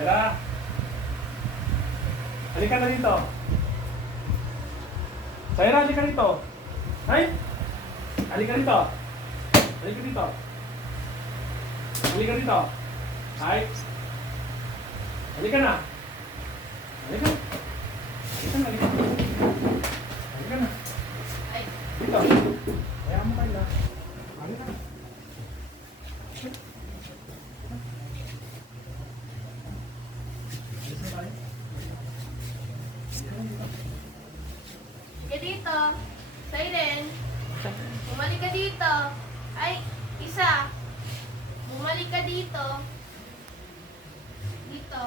Saira! Halika na dito. Saira, halika dito. Ay! Halika dito. Halika dito. Halika dito. Ay! Halika na. Halika na. Halika na, halika na. Halika na. Ay, Dito. Kaya mo kayo. Halika na. ka dito. Siren. Bumalik ka dito. Ay, isa. Bumalik ka dito. Dito.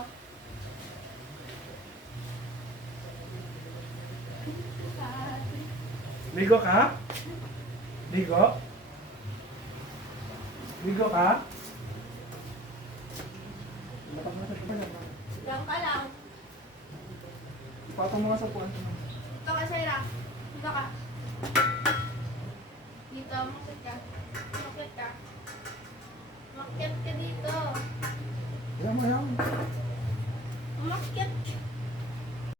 Ligo ka? Ligo? Ligo ka? Diyan ka lang. Ipatong mga sapuan. Dito ka, Sarah. Dito ka. Dito, umakit ka. Umakit ka. Umakit ka dito. Yan mo yan. Umakit